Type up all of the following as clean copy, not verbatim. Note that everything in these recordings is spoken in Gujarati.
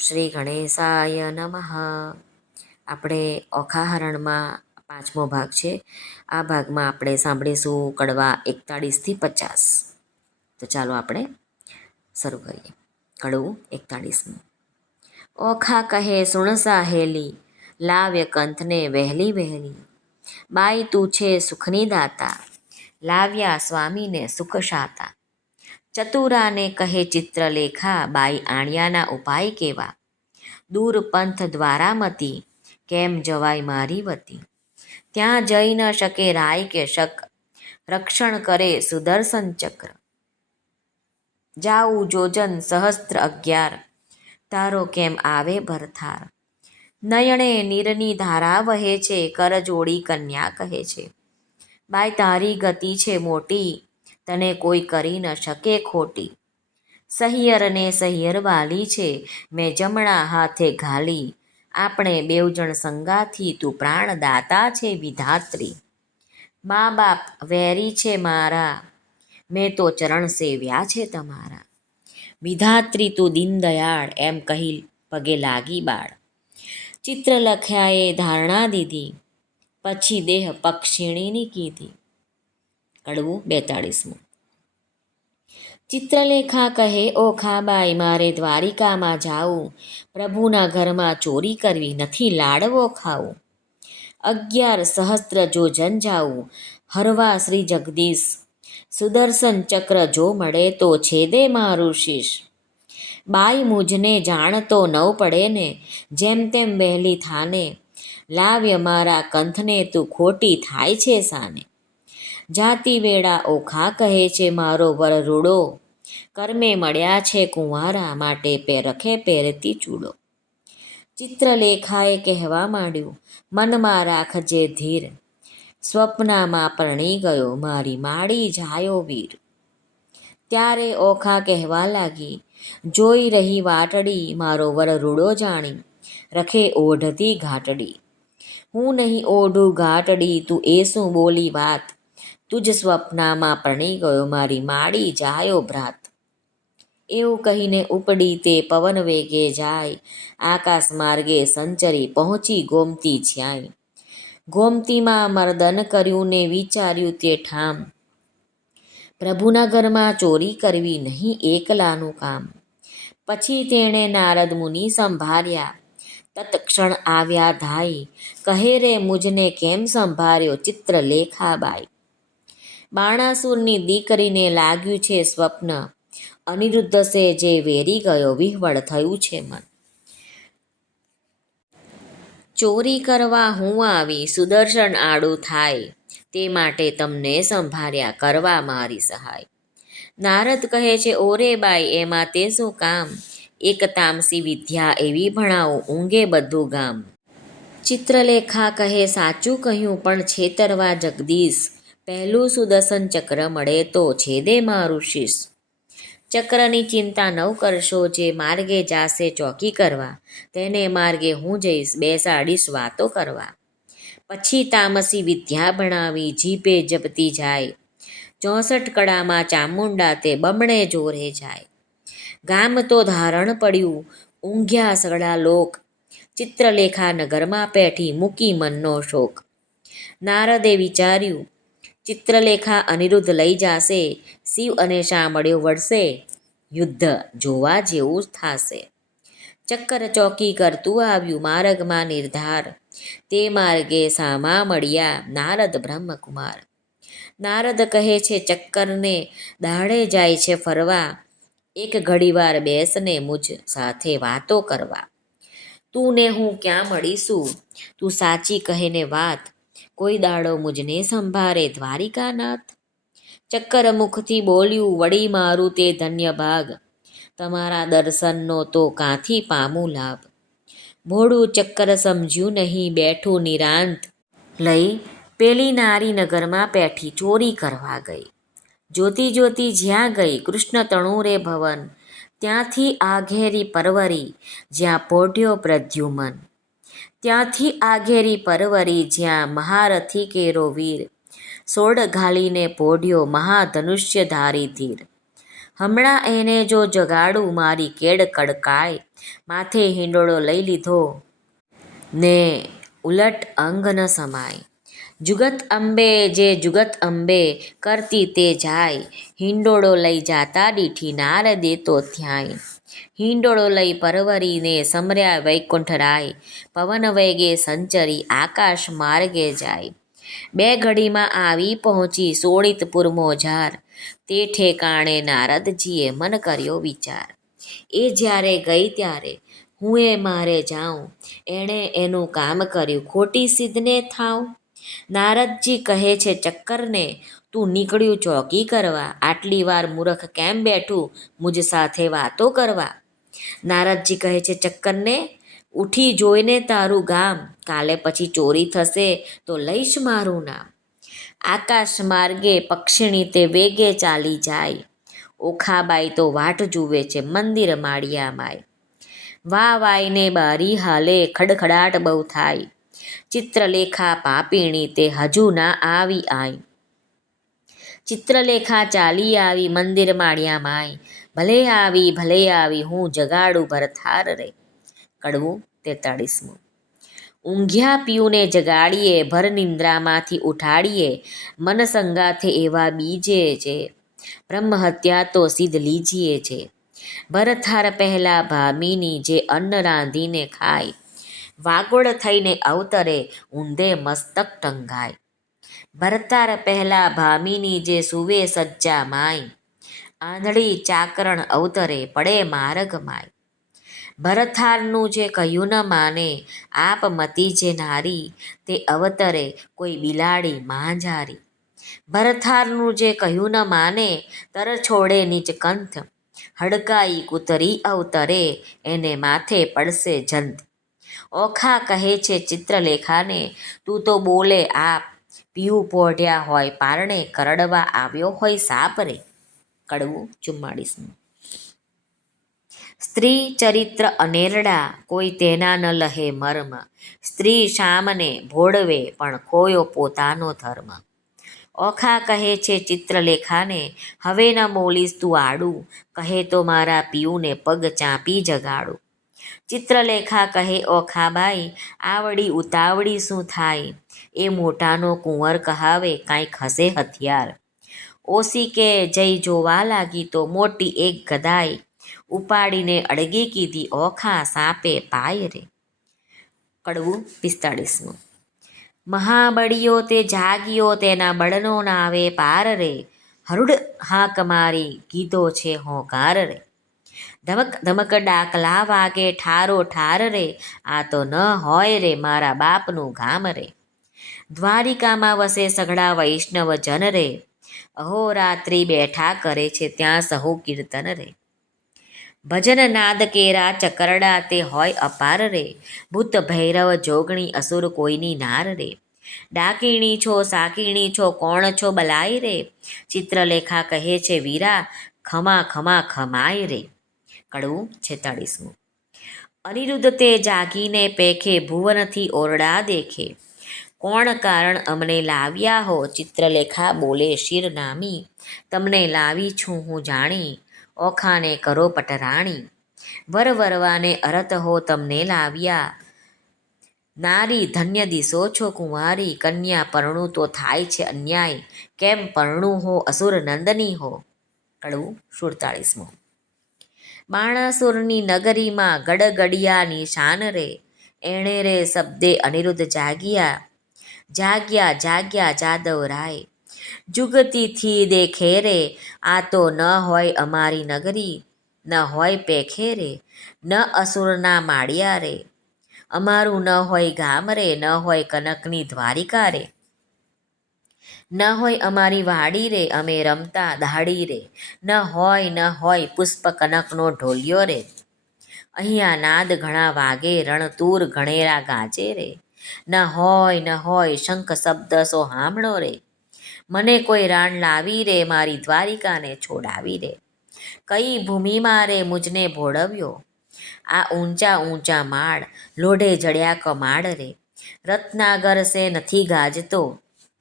શ્રી ગણેશાય નમઃ. આપણે ઓખાહરણમાં પાંચમો ભાગ છે. આ ભાગમાં આપણે સાંભળીશું કડવા 41-50. તો ચાલો આપણે શરૂ કરીએ. કડવું 41. ઓખા કહે સુણ સાહેલી, લાવ્ય કંથને વહેલી વહેલી. બાઈ તું છે સુખની દાતા, લાવ્યા સ્વામીને સુખ શાતા. ચતુરાને કહે ચિત્રલેખા, બાઈ આણ્યાના ઉપાય કેવા. દૂર પંથ દ્વારામતી, કેમ જવાય મારી વતી. ત્યાં જઈ ન શકે રાય કે શક, રક્ષણ કરે સુદર્શન ચક્ર. જાઉં જોજન સહસ્ત્ર 11, તારો કેમ આવે ભરથાર. નયણે નીરની ધારા વહે છે, કર જોડી કન્યા કહે છે. બાઈ તારી ગતિ છે મોટી, તને કોઈ કરી ન શકે ખોટી. સહિયર ને સહિયર વાલી છે, મેં જમણા હાથે ઘાલી. આપણે બેવજણ સંગાથી, તું પ્રાણદાતા છે વિધાત્રી. મા બાપ વેરી છે મારા, મેં તો ચરણ સેવ્યા છે તમારા. વિધાત્રી તું દીનદયાળ, એમ કહી પગે લાગી બાળ. ચિત્રલેખાએ ધારણા દીધી, પછી દેહ પક્ષીણીની કીધી. કડવું 42. ચિત્રલેખા કહે ઓખાબાઈ, મારે દ્વારિકામાં જાવું. પ્રભુના ઘરમાં ચોરી કરવી, નથી લાડવો ખાવું. 11 સહસ્ત્ર જો જન જાવું, હરવા શ્રી જગદીશ. સુદર્શન ચક્ર જો મળે તો છેદે મારું શીશ. બાઈ મુજને જાણ તો નવ પડે ને, જેમ તેમ વહેલી થાને. લાવ્ય મારા કંથને, તું ખોટી થાય છે સાને. જાતિ વેળા ઓખા કહે છે મારો વર રૂડો. કર્મે મળ્યા છે કુંવારા, માટે રખે પહેરતી ચૂડો. ચિત્રલેખાએ કહેવા માંડ્યું, મનમાં રાખજે ધીર. સ્વપ્નમાં પરણી ગયો, મારી માડી જાયો વીર. ત્યારે ઓખા કહેવા લાગી, જોઈ રહી વાટડી. મારો વર રૂડો જાણી, રખે ઓઢતી ઘાટડી. હું નહીં ઓઢું ઘાટડી, તું એ શું બોલી વાત. તુજ સ્વપ્નમાં પરણી ગયો, મારી માડી જાયો ભ્રાત. એવું કહીને ઉપડી તે પવન વેગે જાય. આકાશ માર્ગે સંચરી, પહોંચી ગોમતી જ્યાંય. ગોમતીમાં મર્દન કર્યું ને વિચાર્યું તે ઠામ. પ્રભુના ઘરમાં ચોરી કરવી નહીં એકલાનું કામ. પછી તેણે નારદ મુનિ સંભાળ્યા, તત્ક્ષણ આવ્યા ધાઈ. કહે રે મુજને કેમ સંભાળ્યો ચિત્રલેખાબાઈ. બાણાસુરની દીકરીને લાગ્યું છે સ્વપ્ન, અનિરુદ્ધ સે જે વેરી ગયો, વિહવળ થયું છે મન. ચોરી કરવા હું આવી, સુદર્શન આડું થાય. તે માટે તમને સંભાળ્યા, કરવા મારી સહાય. નારદ કહે છે ઓરે બાઈ, એમાં તે શું કામ. એક તામસી વિદ્યા એવી ભણાવું, ઊંઘે બધું ગામ. ચિત્રલેખા કહે સાચું કહ્યું, પણ છેતરવા જગદીશ. પહેલું સુદર્શન ચક્ર મળે તો છેદે મારું શીશ. ચક્રની ચિંતા ન કરશો, જે માર્ગે જાશે ચોકી કરવા. તેને માર્ગે હું જઈશ, બેસાડીશ વાતો કરવા. પછી તામસી વિદ્યા ભણાવી, જીભે જપતી જાય. 64 કળામાં ચામુંડા, તે બમણે જોરે જાય. ગામ તો ધારણ પડ્યું, ઊંઘ્યા સગળા લોક. ચિત્રલેખા નગરમાં પેઠી, મૂકી મનનો શોક. નારદે વિચાર્યું, ચિત્રલેખા અનિરુદ્ધ લઈ જાશે. શિવ અને શામળિયો વળશે, યુદ્ધ જોવા જેવું થાશે. ચક્કર ચોકી કરતું આવ્યું, માર્ગમાં નિર્ધાર. તે માર્ગે સામા મળ્યા, નારદ બ્રહ્મકુમાર. નારદ કહે છે ચક્કરને દાડે જાય છે ફરવા. એક ઘડીવાર બેસને મુજ સાથે વાતો કરવા. તું ને હું ક્યાં મળીશું, તું સાચી કહે ને વાત. કોઈ દાડો મુજને સંભાળે દ્વારિકાનાથ. ચક્કર મુખથી બોલ્યું, વળી મારું તે ધન્ય ભાગ. તમારા દર્શનનો તો કાંથી પામું લાભ. ભોળું ચક્કર સમજ્યું નહીં, બેઠું નિરાંત લઈ. પેલી નારી નગરમાં પેઠી, ચોરી કરવા ગઈ. જોતી જોતી જ્યાં ગઈ, કૃષ્ણ તણું રે ભવન. ત્યાંથી આઘેરી પરવરી, જ્યાં પોઢ્યો પ્રદ્યુમન. ત્યાંથી આઘેરી પરવરી, જ્યાં મહારથી કેરો વીર. સોડ ઘાલીને પોઢ્યો, મહાધનુષ્ય ધારી ધીર. હમણાં એને જો જગાડું મારી કેડ કડકાય, માથે હિંડોળો લઈ લીધો ને ઉલટ અંગ ન સમાય. જુગત અંબે જે જુગત અંબે કરતી તે જાય, હિંડોળો લઈ જાતા દીઠી નારદે તો થ્યાય. હિંડોળો લઈ પરવરીને સમર્યા વૈકુંઠ રાય, પવન વેગે સંચરી આકાશ માર્ગે જાય. બે ઘડીમાં આવી પહોંચી શોણિતપુર મોજાર, તે ઠેકાણે નારદજીએ મન કર્યો વિચાર. એ જ્યારે ગઈ ત્યારે હું એ મારે જાઉં, એણે એનું કામ કર્યું ખોટી સિદ્ધને થાઉં. નારદજી કહે છે ચક્કરને, તું નીકળ્યું ચોકી કરવા, આટલી વાર મૂરખ કેમ બેઠું મુજ સાથે વાતો કરવા. નારદજી કહે છે ચક્કરને, ઉઠી જોઈને તારું ગામ, કાલે પછી ચોરી થશે તો લઈશ મારું નામ. આકાશ માર્ગે પક્ષીણી તે વેગે ચાલી જાય, ઓખાબાઈ તો વાટ જુએ છે મંદિર માળિયા માય. વા વાઈને બારી હાલે ખડખડાટ બહુ થાય, ચિત્રલેખા પાપીણી તે હજુ ના આવી આય. ચિત્રલેખા ચાલી આવી મંદિર માળિયા માય, ભલે આવી હું જગાડું ભરથાર રે. કડવું 43. ઊંઘ્યા પિયુને જગાડીએ, ભર નિંદ્રામાંથી ઉઠાડીએ, મન સંગાથે એવા બીજે છે, બ્રહ્મ હત્યા તો સિદ્ધ લીજીએ છે. ભરથાર પહેલા ભામીની જે અન્ન રાંધીને ખાય, વાગોળ થઈને અવતરે ઊંધે મસ્તક ટંગાય. ભરથાર પહેલા ભામીની જે સુવે સજ્જા માય, આંધળી ચાકરણ અવતરે પડે માર્ગ માય. ભરથારનું જે કહ્યું ન માને, આપ મતી જે નારી, તે અવતરે કોઈ બિલાડી માંઝારી. ભરથારનું જે કહ્યું ન માને, તર છોડે નીચ કંથ, હડકાઈ કૂતરી અવતરે એને માથે પડશે જંત. ઓખા કહે છે ચિત્રલેખાને, તું તો બોલે આપ, પિયું પોઢ્યા હોય પારણે, કરડવા આવ્યો હોય સાપ રે. કડવું 44. સ્ત્રી ચરિત્ર અનેરડા, કોઈ તેના ન લહે મર્મ, સ્ત્રી શામને ભોળવે પણ ખોયો પોતાનો ધર્મ. ઓખા કહે છે ચિત્રલેખાને, હવે ન બોલીશ તું આડું, કહે તો મારા પિયુને પગ ચાંપી જગાડું. ચિત્રલેખા કહે ઓખાબાઈ, આવડી ઉતાવળી શું થાય, એ મોટાનો કુંવર કહાવે કાંઈક હશે હથિયાર. ઓશીકે જઈ જોવા લાગી તો મોટી એક ગદાઈ, ઉપાડીને અડગી કીધી ઓખા સાપે પાય રે. કડવું 45. મહાબળિયો તે જાગ્યો, તેના બળનો નાવે પાર રે, હરુડ હાક મારી કીધો છે હોકાર રે. ધમક ધમક ડાકલા વાગે ઠારો ઠાર રે, આ તો ન હોય રે મારા બાપનું ગામ રે. દ્વારિકામાં વસે સઘળા વૈષ્ણવ જન રે, અહોરાત્રિ બેઠા કરે છે ત્યાં સહુ કીર્તન રે. ભજન નાદ કેરા ચકરડા તે હોય અપાર રે, ભૂત ભૈરવ જોગણી અસુર કોઈની નાર રે. ડાકીણી છો સાકીણી છો કોણ છો બલાય રે, ચિત્રલેખા કહે છે વીરા ખમા ખમા ખમાય રે. કડવું 46. અનિરુદ્ધ તે જાગીને પેખે, ભુવનથી ઓરડા દેખે, કોણ કારણ અમને લાવ્યા હો, ચિત્રલેખા બોલે શિરનામી, તમને લાવી છું હું જાણી, ઓખાને કરો પટરાણી. વર વરવાને અરત હો તમને લાવ્યા, નારી ધન્ય દિશો છો કુંવારી, કન્યા પરણું તો થાય છે અન્યાય, કેમ પરણું હો અસુર નંદની હો. કડવું 47. બાણાસુરની નગરીમાં ગડગડિયાની શાન રે, એણે રે શબ્દે અનિરુદ્ધ જાગ્યા, જાગ્યા જાગ્યા જાદવ રાય. જુગતીથી દેખે રે, આ તો ન હોય અમારી નગરી, ન હોય પેખે રે, ન અસુરના માળિયા રે, અમારું ન હોય ગામ રે, ન હોય કનકની દ્વારિકા રે, ન હોય અમારી વાડી રે, અમે રમતા દાડી રે, ન હોય પુષ્પ કનકનો ઢોલિયો રે. અહીંયા નાદ ઘણા વાગે, રણતૂર ઘણેરા ગાજે રે, ન હોય શંખ શબ્દ સો હામણો રે, મને કોઈ રાણ લાવી રે, મારી દ્વારિકાને છોડાવી રે. કઈ ભૂમિમાં રે મુજને ભોળવ્યો, આ ઊંચા ઊંચા માળ, લોઢે જડ્યા કમાડ રે, રત્નાગર સે નથી ગાજતો,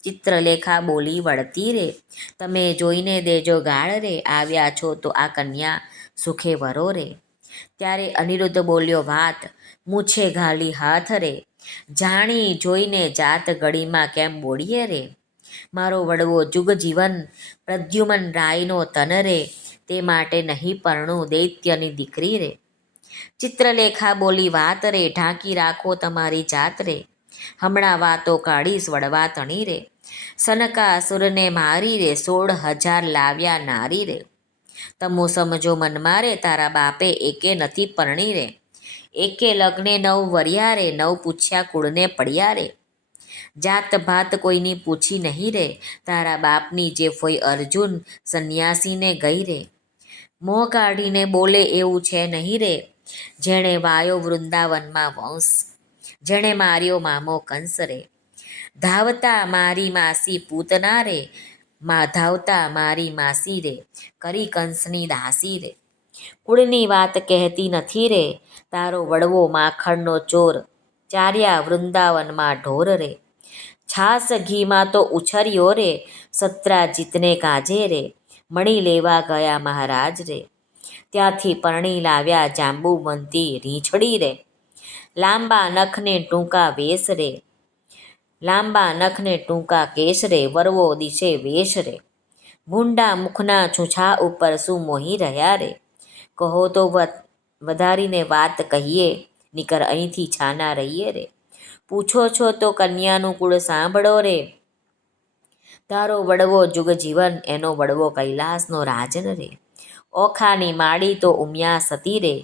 ચિત્રલેખા બોલી વળતી રે, તમે જોઈને દેજો ગાળ રે, આવ્યા છો તો આ કન્યા સુખે વરો રે. ત્યારે અનિરુદ્ધ બોલ્યો વાત, મૂછે ઘાલી હાથ રે, જાણી જોઈને જાત ઘડીમાં કેમ બોડીએ રે. મારો વડવો જુગજીવન પ્રદ્યુમન રાયનો તન રે, તે માટે નહીં પરણું દૈત્યની દીકરી રે. ચિત્રલેખા બોલી વાત રે, ઢાંકી રાખો તમારી જાત રે, હમણાં વાતો કાઢીશ વડવા તણી રે. સનકાસુરને મારી રે, 16,000 લાવ્યા નારી રે. તમો સમજો મનમાં રે, તારા બાપે એકે નથી પરણી રે. એકે લગ્ને 9 વર્યા રે, 9 પૂછ્યા કુળને પડ્યા રે. જાત ભાત કોઈની પૂછી નહીં રે, તારા બાપની જે ફોઈ અર્જુન સંન્યાસીને ગઈ રે. મોં કાઢીને બોલે એવું છે નહીં રે, જેણે વાયો વૃંદાવનમાં વંશ, જેણે માર્યો મામો કંસ રે. ધાવતા મારી માસી પૂતના રે, ધાવતા મારી માસી રે, કરી કંસની દાસી રે. કુળની વાત કહેતી નથી રે, તારો વડવો માખણનો ચોર, ચાર્યા વૃંદાવનમાં ઢોર રે. છાસ ઘીમાં તો ઉછર્યો રે, સત્રાજીતને કાજે રે, મણી લેવા ગયા મહારાજ રે. ત્યાંથી પરણી લાવ્યા જાંબુવંતી રીંછડી રે. લાંબા નખને ટૂંકા વેશ રે, લાંબા નખને ટૂંકા કેશ રે, વરવો દિશે વેશ રે. ભૂંડા મુખના છૂછા ઉપર શું મોહી રહ્યા રે. કહો તો વધારીને વાત કહીએ, નીકર અહીંથી છાના રહીએ રે. પૂછો છો તો કન્યાનું કુળ સાંભળો રે, તારો વડવો જુગજીવન, એનો વડવો કૈલાસનો રાજન રે. ઓખાની માડી તો ઉમિયા સતી રે,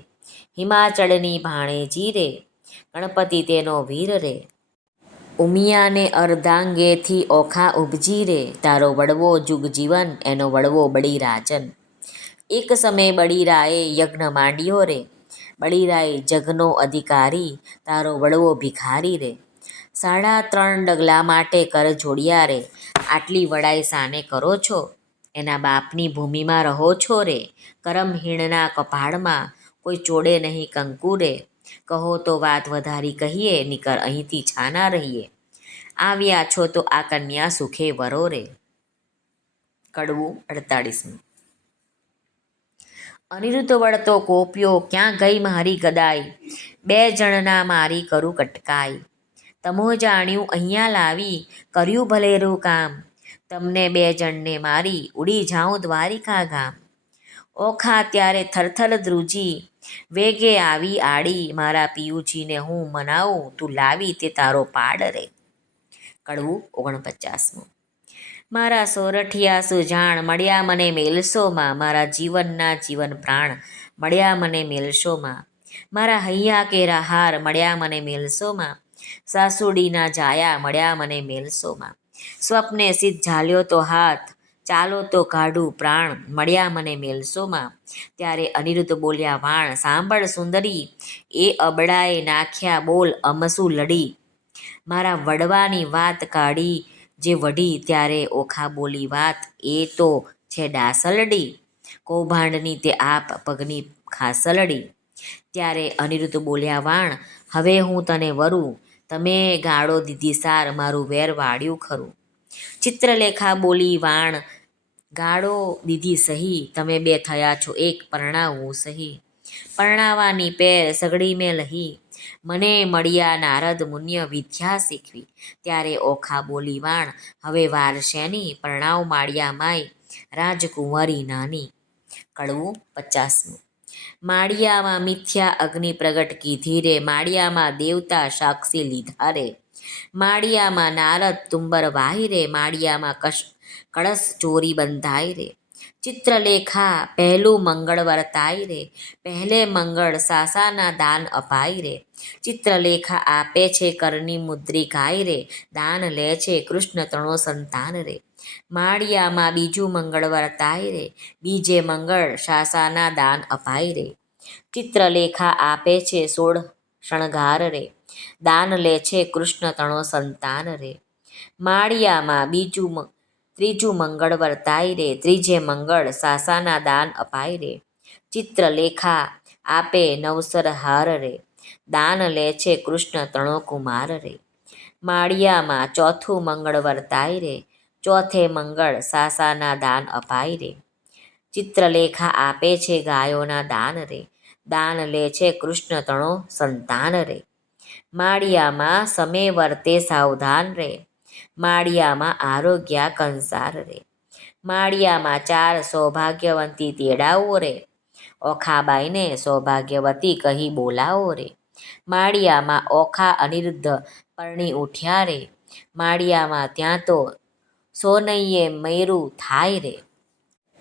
હિમાચળની ભાણેજી રે, ગણપતિ તેનો વીર રે. ઉમિયાને અર્ધાંગેથી ઓખા ઉપજી રે, તારો વડવો જુગજીવન, એનો વડવો બળીરાજન. એક સમયે બળીરાએ યજ્ઞ માંડ્યો રે, બળીરાય જગનો અધિકારી, તારો વડવો ભિખારી રે. 3.5 ડગલા માટે કર જોડ્યા રે, આટલી વડાઈ સાને કરો છો, એના બાપની ભૂમિમાં રહો છો રે. કરમહીણના કપાળમાં કોઈ ચોડે નહીં કંકુ રે. કહો તો વાત વધારી કહીએ, નીકર અહીંથી છાના રહીએ. આવ્યા છો તો આ કન્યા સુખે વરો રે. કડવું 48. અનિરુદ્ધ વળતો કોપ્યો, ક્યાં ગઈ મારી ગદાઈ, 2 જણના મારી કરું કટકાઈ. તમો જાણ્યું અહીંયા લાવી, કર્યું ભલેરું કામ, તમને 2 જણને મારી, ઉડી જાઉં દ્વારિકા ગામ. ઓખા ત્યારે થરથર ધ્રુજી, વેગે આવી આડી, મારા પિયુજીને હું મનાવું, તું લાવી તે તારો પાડ રે. કડવું 49. મારા સોરઠિયા સુજાણ, મળ્યા મને મેલસોમાં, મારા જીવનના જીવન પ્રાણ, મળ્યા મને મેલસોમાં. મારા હૈયા કેરા હાર, મળ્યા મને મેલસોમાં, સાસુડીના જાયા, મળ્યા મને મેલસોમાં. સ્વપ્ને સિદ્ધ ઝાલ્યો તો હાથ, ચાલો તો કાઢું પ્રાણ, મળ્યા મને મેલસોમાં. ત્યારે અનિરુદ્ધ બોલ્યા વાણ, સાંભળ સુંદરી, એ અબડાએ નાખ્યા બોલ અમસુ લડી. મારા વડવાની વાત કાઢી જે વઢી, ત્યારે ઓખા બોલી વાત, એ તો છે ડાસલડી, કૌભાંડની તે આપ પગની ખાસલડી. ત્યારે અનિરુદ્ધ બોલ્યા વાણ, હવે હું તને વરું, તમે ગાળો દીધી સાર, મારું વેર વાળ્યું ખરું. ચિત્રલેખા બોલી વાણ, ગાળો દીધી સહી, તમે 2 થયા છો એક, પરણાવું સહી. પરણાવાની પેર સગડી મેં લહી, મને મળ્યા નારદ મુન્ય વિદ્યા શીખવી. ત્યારે ઓખા બોલી વાણ, હવે વાર શેની, પરણાવ માળિયા માય, રાજકુંવરી નાની. કડવું 50. માળિયામાં મિથ્યા અગ્નિ પ્રગટ કીધી રે, માળિયામાં દેવતા સાક્ષી લીધા રે. માળિયામાં નારદ તુંબર વાહી રે, માળિયામાં કળશ ચોરી બંધાય રે. ચિત્રલેખા પહેલું મંગળ વર્તાય રે, પહેલે મંગળ સાસાના દાન અપાય રે. ચિત્રલેખા આપે છે કરની મુદ્રિકાય રે, દાન લે છે કૃષ્ણ તણો સંતાન રે. માળિયામાં બીજું મંગળ વર્તાય રે, બીજે મંગળ સાસાના દાન અપાય રે. ચિત્રલેખા આપે છે 16 શણગાર રે, દાન લે છે કૃષ્ણ તણો સંતાન રે. માળિયામાં ત્રીજું મંગળ વર્તાય રે, ત્રીજે મંગળ સાસાના દાન અપાય રે. ચિત્રલેખા આપે 9 હાર રે, દાન લે છે કૃષ્ણ તણો કુમાર રે. માળિયામાં ચોથું મંગળ વર્તાય રે, ચોથે મંગળ સાસાના દાન અપાય રે. ચિત્રલેખા આપે છે ગાયોના દાન રે, દાન લે છે કૃષ્ણ તણો સંતાન રે. માળિયામાં સમે વર્તે સાવધાન રે, માળિયામાં આરોગ્ય કંસાર રે. માળિયામાં 4 સૌભાગ્યવંતી તેડાવો રે, ઓખાબાઈને સૌભાગ્યવતી કહી બોલાવો રે. માળિયામાં ઓખા અનિરુદ્ધ પરણી ઉઠ્યા રે, માળિયામાં ત્યાં તો સોનૈયે મયરું થાય રે.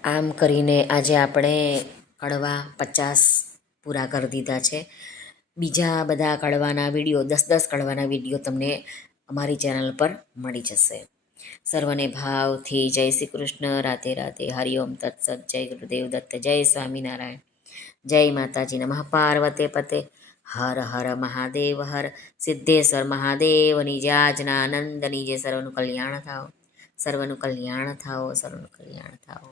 આમ કરીને આજે આપણે કડવા 50 પૂરા કરી દીધા છે. બીજા બધા કડવાના વિડીયો 10-10 કડવાના વિડીયો તમને અમારી ચેનલ પર મળી જશે. સર્વને ભાવથી જય શ્રી કૃષ્ણ, રાધે રાધે, હરિઓમ તત્સત, જય ગુરુદેવ દત્ત, જય સ્વામિનારાયણ, જય માતાજી, નમઃ પાર્વતે પતે, હર હર મહાદેવ હર. સિદ્ધેશ્વર મહાદેવની જય, આજ્ઞાનંદની જય. સર્વનું કલ્યાણ થાઓ, સર્વનું કલ્યાણ થાઓ, સર્વનું કલ્યાણ થાઓ.